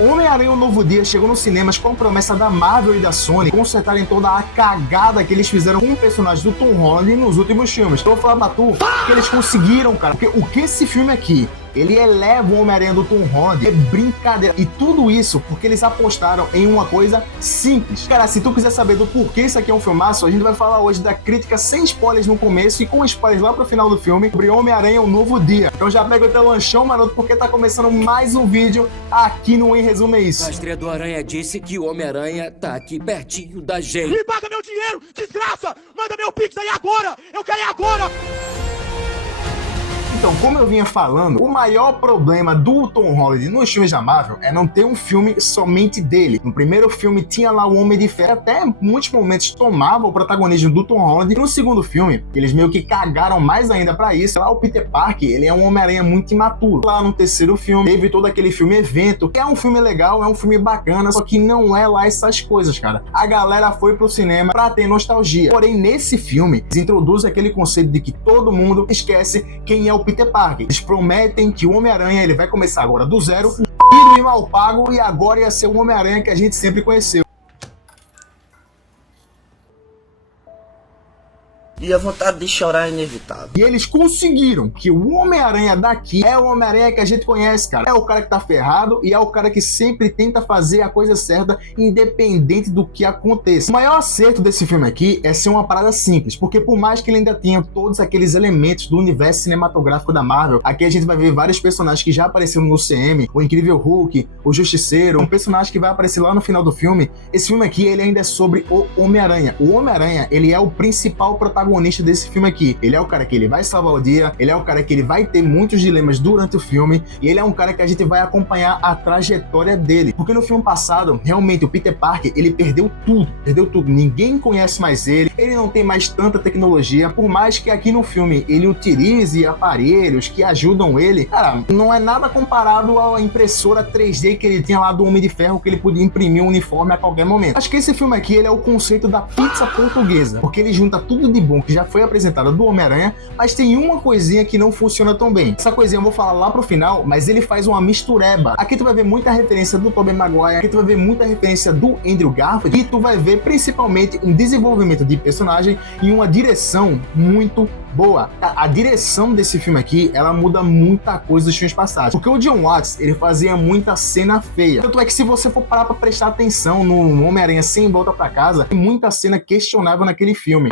Homem-Aranha: Um Novo Dia chegou nos cinemas com promessa da Marvel e da Sony consertarem toda a cagada que eles fizeram com o personagem do Tom Holland nos últimos filmes. Eu vou falar pra tu que eles conseguiram, cara. Porque o que esse filme aqui, ele eleva o Homem-Aranha do Tom Holland, é brincadeira. E tudo isso porque eles apostaram em uma coisa simples. Cara, se tu quiser saber do porquê isso aqui é um filmaço, a gente vai falar hoje da crítica sem spoilers no começo e com spoilers lá pro final do filme sobre Homem-Aranha: Um Novo Dia. Então já pega o teu lanchão, maroto, porque tá começando mais um vídeo aqui no Em Resumo É Isso. A estreia do Aranha disse que o Homem-Aranha tá aqui pertinho da gente. Me paga meu dinheiro, desgraça! Manda meu pix aí agora! Eu quero ir agora! Então, como eu vinha falando, o maior problema do Tom Holland nos filmes da Marvel é não ter um filme somente dele. No primeiro filme tinha lá o Homem de Ferro, até em muitos momentos tomava o protagonismo do Tom Holland. E no segundo filme, eles meio que cagaram mais ainda pra isso. Lá o Peter Parker, ele é um Homem-Aranha muito imaturo. Lá no terceiro filme, teve todo aquele filme evento, que é um filme legal, é um filme bacana, só que não é lá essas coisas, cara. A galera foi pro cinema pra ter nostalgia. Porém, nesse filme, eles introduzem aquele conceito de que todo mundo esquece quem é o Peter Parker. Eles prometem que o Homem-Aranha ele vai começar agora do zero, e mal pago, e agora ia ser o Homem-Aranha que a gente sempre conheceu. E a vontade de chorar é inevitável. E eles conseguiram que o Homem-Aranha daqui é o Homem-Aranha que a gente conhece, cara. É o cara que tá ferrado e é o cara que sempre tenta fazer a coisa certa, independente do que aconteça. O maior acerto desse filme aqui é ser uma parada simples, porque por mais que ele ainda tenha todos aqueles elementos do universo cinematográfico da Marvel, aqui a gente vai ver vários personagens que já apareceram no CM, o Incrível Hulk, o Justiceiro, um personagem que vai aparecer lá no final do filme. Esse filme aqui, ele ainda é sobre o Homem-Aranha. O Homem-Aranha, ele é o principal protagonista desse filme aqui. Ele é o cara que ele vai salvar o dia, ele é o cara que ele vai ter muitos dilemas durante o filme, e ele é um cara que a gente vai acompanhar a trajetória dele. Porque no filme passado, realmente, o Peter Parker, ele perdeu tudo. Ninguém conhece mais ele não tem mais tanta tecnologia, por mais que aqui no filme ele utilize aparelhos que ajudam ele, cara, não é nada comparado à impressora 3D que ele tinha lá do Homem de Ferro, que ele podia imprimir um uniforme a qualquer momento. Acho que esse filme aqui, ele é o conceito da pizza portuguesa, porque ele junta tudo de bom que já foi apresentada do Homem-Aranha, mas tem uma coisinha que não funciona tão bem. Essa coisinha eu vou falar lá pro final, mas ele faz uma mistureba. Aqui tu vai ver muita referência do Tobey Maguire, aqui tu vai ver muita referência do Andrew Garfield, e tu vai ver principalmente um desenvolvimento de personagem e uma direção muito boa. A direção desse filme aqui, ela muda muita coisa dos filmes passados, porque o Jon Watts, ele fazia muita cena feia. Tanto é que se você for parar pra prestar atenção no Homem-Aranha Sem Volta Pra Casa, tem muita cena questionável naquele filme.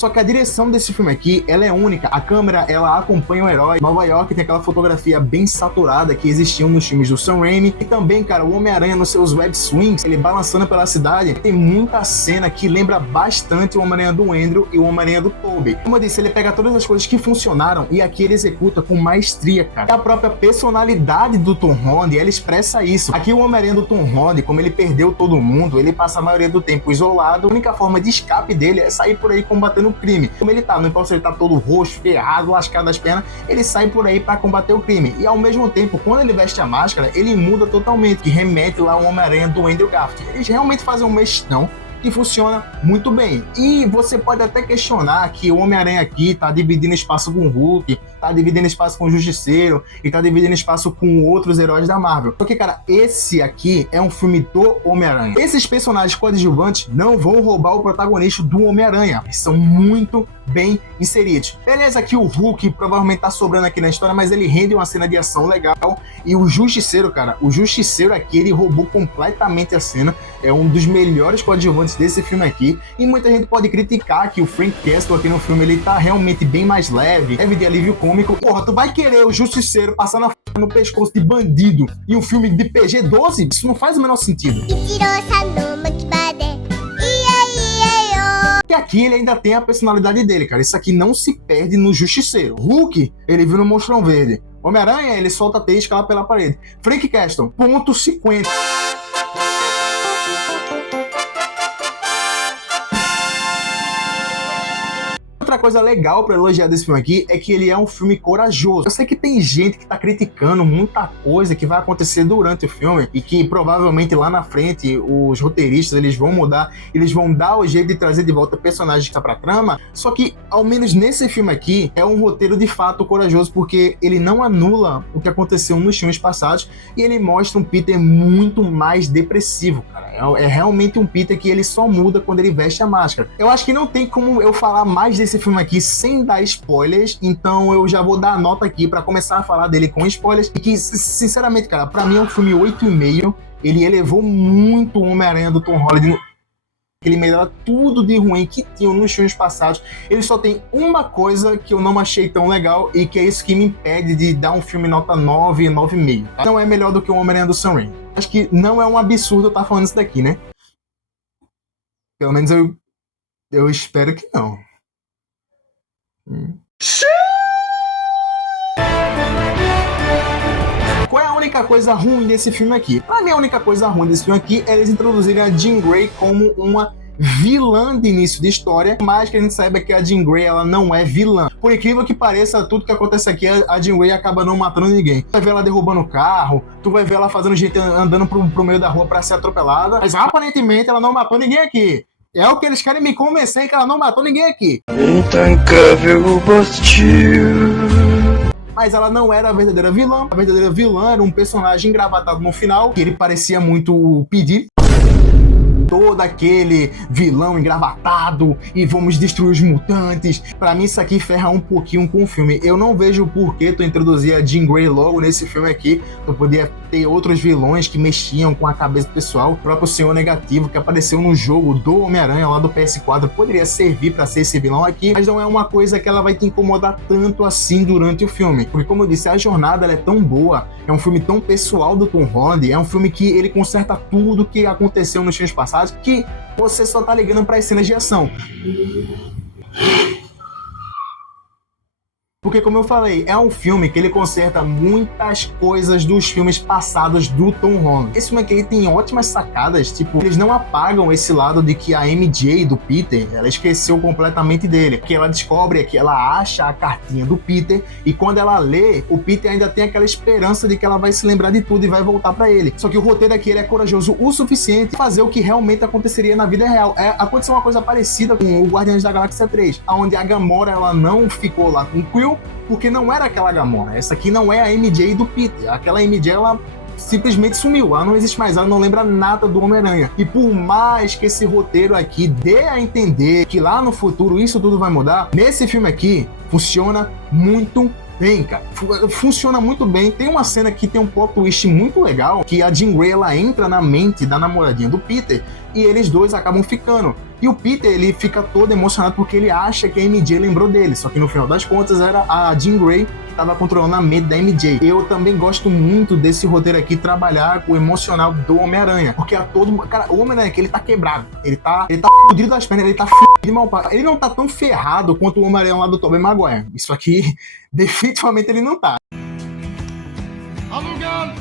Só que a direção desse filme aqui, ela é única. A câmera, ela acompanha o herói. Nova York tem aquela fotografia bem saturada que existiam nos filmes do Sam Raimi. E também, cara, o Homem-Aranha nos seus web swings, ele balançando pela cidade. Tem muita cena que lembra bastante o Homem-Aranha do Andrew e o Homem-Aranha do Tobey. Como eu disse, ele pega todas as coisas que funcionaram e aqui ele executa com maestria, cara. E a própria personalidade do Tom Holland, ela expressa isso. Aqui o Homem-Aranha do Tom Holland, como ele perdeu todo mundo, ele passa a maioria do tempo isolado. A única forma de escape dele é sair por aí combatendo o crime. Como ele tá, não importa se ele tá todo roxo, ferrado, lascado das pernas, ele sai por aí pra combater o crime. E ao mesmo tempo, quando ele veste a máscara, ele muda totalmente, que remete lá ao Homem-Aranha do Andrew Garfield. Eles realmente fazem um mexão que funciona muito bem. E você pode até questionar que o Homem-Aranha aqui tá dividindo espaço com o Hulk, tá dividindo espaço com o Justiceiro e tá dividindo espaço com outros heróis da Marvel. Porque, cara, esse aqui é um filme do Homem-Aranha. Esses personagens coadjuvantes não vão roubar o protagonista do Homem-Aranha. Eles são muito bem inseridos. Beleza que o Hulk provavelmente tá sobrando aqui na história, mas ele rende uma cena de ação legal. E o Justiceiro, cara, o Justiceiro aqui, ele roubou completamente a cena. É um dos melhores coadjuvantes desse filme aqui. E muita gente pode criticar que o Frank Castle aqui no filme, ele tá realmente bem mais leve de alívio cômico. Porra, tu vai querer o Justiceiro passando a no pescoço de bandido em um filme de PG-12? Isso não faz o menor sentido. E aqui ele ainda tem a personalidade dele, cara. Isso aqui não se perde no Justiceiro. Hulk, ele vira um monstrão verde. Homem-Aranha, ele solta a teia e escala pela parede. Frank Castle, ponto 50. outra coisa legal pra elogiar desse filme aqui é que ele é um filme corajoso. Eu sei que tem gente que tá criticando muita coisa que vai acontecer durante o filme e que provavelmente lá na frente os roteiristas eles vão mudar, eles vão dar o jeito de trazer de volta personagens que tá pra trama, só que ao menos nesse filme aqui é um roteiro de fato corajoso porque ele não anula o que aconteceu nos filmes passados e ele mostra um Peter muito mais depressivo, cara. É realmente um Peter que ele só muda quando ele veste a máscara. Eu acho que não tem como eu falar mais desse filme aqui sem dar spoilers, então eu já vou dar a nota aqui pra começar a falar dele com spoilers, e que, sinceramente, cara, pra mim é um filme 8,5, ele elevou muito o Homem-Aranha do Tom Holland, ele melhora tudo de ruim que tinham nos filmes passados. Ele só tem uma coisa que eu não achei tão legal e que é isso que me impede de dar um filme nota 9, 9,5. Tá? Não é melhor do que o Homem-Aranha do Sam Raimi. Acho que não é um absurdo eu estar falando isso daqui, né? Pelo menos eu espero que não. Qual é a única coisa ruim desse filme aqui? Pra mim, a única coisa ruim desse filme aqui é eles introduzirem a Jean Grey como uma vilã de início de história, mas que a gente saiba que a Jean Grey ela não é vilã. Por incrível que pareça, tudo que acontece aqui, a Jean Grey acaba não matando ninguém. Tu vai ver ela derrubando o carro, tu vai ver ela fazendo gente andando pro meio da rua pra ser atropelada, mas aparentemente ela não matou ninguém aqui. É o que eles querem me convencer, que ela não matou ninguém aqui. Intancável Bastil. Mas ela não era a verdadeira vilã. A verdadeira vilã era um personagem engravatado no final, que ele parecia muito o Pedir. Todo aquele vilão engravatado e vamos destruir os mutantes. Pra mim isso aqui ferra um pouquinho com o filme. Eu não vejo por que tu introduzir a Jean Grey logo nesse filme aqui. Tu podia ter outros vilões que mexiam com a cabeça do pessoal. O próprio Senhor Negativo que apareceu no jogo do Homem-Aranha lá do PS4 poderia servir pra ser esse vilão aqui, mas não é uma coisa que ela vai te incomodar tanto assim durante o filme. Porque como eu disse, a jornada ela é tão boa, é um filme tão pessoal do Tom Holland, é um filme que ele conserta tudo que aconteceu nos filmes passados, que você só tá ligando para as cenas de ação. Porque, como eu falei, é um filme que ele conserta muitas coisas dos filmes passados do Tom Holland. Esse filme aqui ele tem ótimas sacadas, tipo, eles não apagam esse lado de que a MJ do Peter, ela esqueceu completamente dele. Que ela descobre que ela acha a cartinha do Peter e quando ela lê, o Peter ainda tem aquela esperança de que ela vai se lembrar de tudo e vai voltar pra ele. Só que o roteiro aqui ele é corajoso o suficiente para fazer o que realmente aconteceria na vida real. Aconteceu uma coisa parecida com o Guardiões da Galáxia 3, onde a Gamora ela não ficou lá com o Quill, porque não era aquela Gamora. Essa aqui não é a MJ do Peter. Aquela MJ, ela simplesmente sumiu. Ela não existe mais. Ela não lembra nada do Homem-Aranha. E por mais que esse roteiro aqui dê a entender que lá no futuro isso tudo vai mudar, nesse filme aqui funciona muito bem, cara. Funciona muito bem. Tem uma cena que tem um plot twist muito legal, que a Jean Grey, ela entra na mente da namoradinha do Peter e eles dois acabam ficando. E o Peter, ele fica todo emocionado porque ele acha que a MJ lembrou dele. Só que no final das contas era a Jean Grey que estava controlando a mente da MJ. Eu também gosto muito desse roteiro aqui, trabalhar com o emocional do Homem-Aranha. Porque a todo... Cara, o Homem-Aranha aqui, ele tá quebrado. Ele tá fudido das pernas, ele tá fudido de mal. Ele não tá tão ferrado quanto o Homem-Aranha lá do Tobey Maguire. Isso aqui, definitivamente ele não tá. Alugado!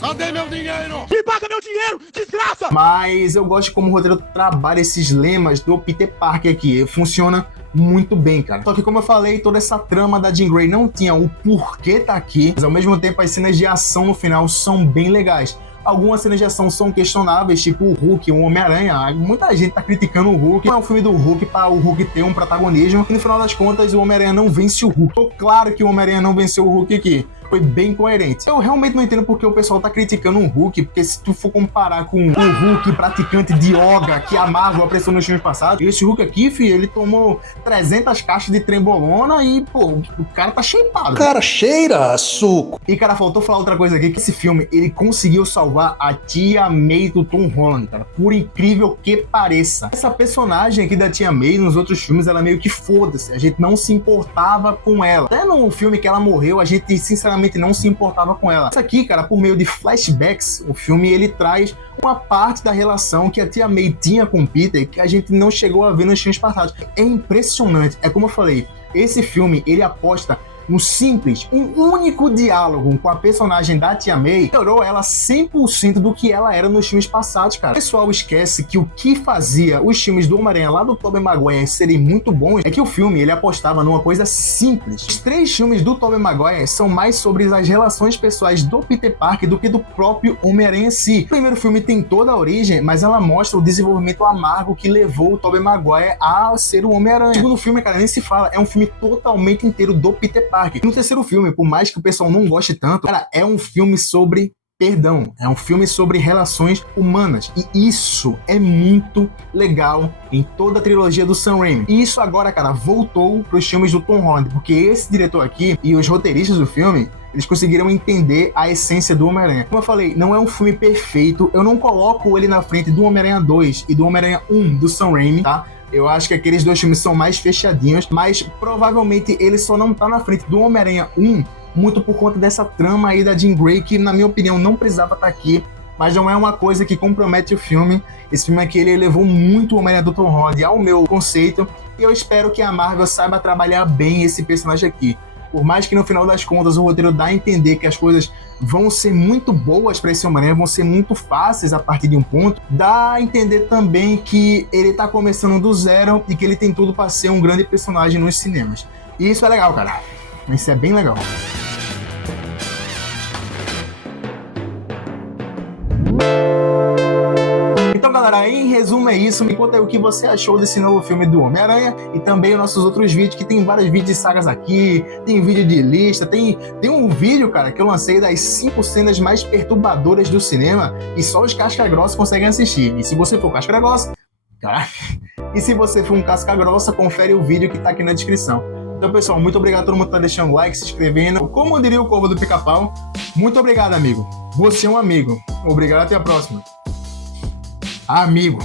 Cadê meu dinheiro? Me paga meu dinheiro, desgraça! Mas eu gosto de como o roteiro trabalha esses lemas do Peter Parker aqui. Funciona muito bem, cara. Só que como eu falei, toda essa trama da Jean Grey não tinha o porquê tá aqui, mas ao mesmo tempo as cenas de ação no final são bem legais. Algumas cenas de ação são questionáveis, tipo o Hulk, o Homem-Aranha. Muita gente tá criticando o Hulk. Não é um filme do Hulk para o Hulk ter um protagonismo. E no final das contas, o Homem-Aranha não vence o Hulk. Tô claro que o Homem-Aranha não venceu o Hulk aqui. Foi bem coerente. Eu realmente não entendo porque o pessoal tá criticando o Hulk, porque se tu for comparar com o Hulk praticante de yoga que a Marvel apresentou nos filmes passados, esse Hulk aqui, filho, ele tomou 300 caixas de trembolona e, pô, o cara tá shapeado. Cara, cheira suco. E, cara, faltou falar outra coisa aqui, que esse filme, ele conseguiu salvar a tia May do Tom Holland, cara, por incrível que pareça. Essa personagem aqui da tia May, nos outros filmes, ela meio que foda-se, a gente não se importava com ela. Até no filme que ela morreu, a gente, sinceramente, não se importava com ela. Isso aqui, cara, por meio de flashbacks, o filme, ele traz uma parte da relação que a tia May tinha com o Peter, que a gente não chegou a ver nos filmes passados. É impressionante, é como eu falei, esse filme, ele aposta um simples, um único diálogo com a personagem da Tia May melhorou ela 100% do que ela era nos filmes passados, cara. O pessoal esquece que o que fazia os filmes do Homem-Aranha lá do Tobey Maguire serem muito bons é que o filme, ele apostava numa coisa simples. Os 3 filmes do Tobey Maguire são mais sobre as relações pessoais do Peter Parker do que do próprio Homem-Aranha em si. O primeiro filme tem toda a origem, mas ela mostra o desenvolvimento amargo que levou o Tobey Maguire a ser o Homem-Aranha. O segundo filme, cara, nem se fala, é um filme totalmente inteiro do Peter Parker. No terceiro filme, por mais que o pessoal não goste tanto, cara, é um filme sobre perdão, é um filme sobre relações humanas, e isso é muito legal em toda a trilogia do Sam Raimi. E isso agora, cara, voltou pros filmes do Tom Holland, porque esse diretor aqui e os roteiristas do filme, eles conseguiram entender a essência do Homem-Aranha. Como eu falei, não é um filme perfeito, eu não coloco ele na frente do Homem-Aranha 2 e do Homem-Aranha 1 do Sam Raimi, tá? Eu acho que aqueles 2 filmes são mais fechadinhos, mas provavelmente ele só não tá na frente do Homem-Aranha 1 muito por conta dessa trama aí da Jean Grey, que na minha opinião não precisava estar aqui, mas não é uma coisa que compromete o filme. Esse filme aqui, ele levou muito o Homem-Aranha do Tom Holland ao meu conceito, e eu espero que a Marvel saiba trabalhar bem esse personagem aqui. Por mais que no final das contas o roteiro dá a entender que as coisas vão ser muito boas para esse Homem-Aranha, vão ser muito fáceis a partir de um ponto, dá a entender também que ele tá começando do zero e que ele tem tudo para ser um grande personagem nos cinemas. E isso é legal, cara. Isso é bem legal. Então, galera, em resumo é isso. Me conta aí o que você achou desse novo filme do Homem-Aranha e também os nossos outros vídeos, que tem vários vídeos de sagas aqui, tem vídeo de lista, tem um vídeo, cara, que eu lancei das 5 cenas mais perturbadoras do cinema e só os casca-grossa conseguem assistir. E se você for casca-grossa, cara, e se você for um casca-grossa, confere o vídeo que tá aqui na descrição. Então, pessoal, muito obrigado a todo mundo que tá deixando like, se inscrevendo. Como diria o Corvo do Pica-Pau, muito obrigado, amigo. Você é um amigo. Obrigado, até a próxima. Amigo.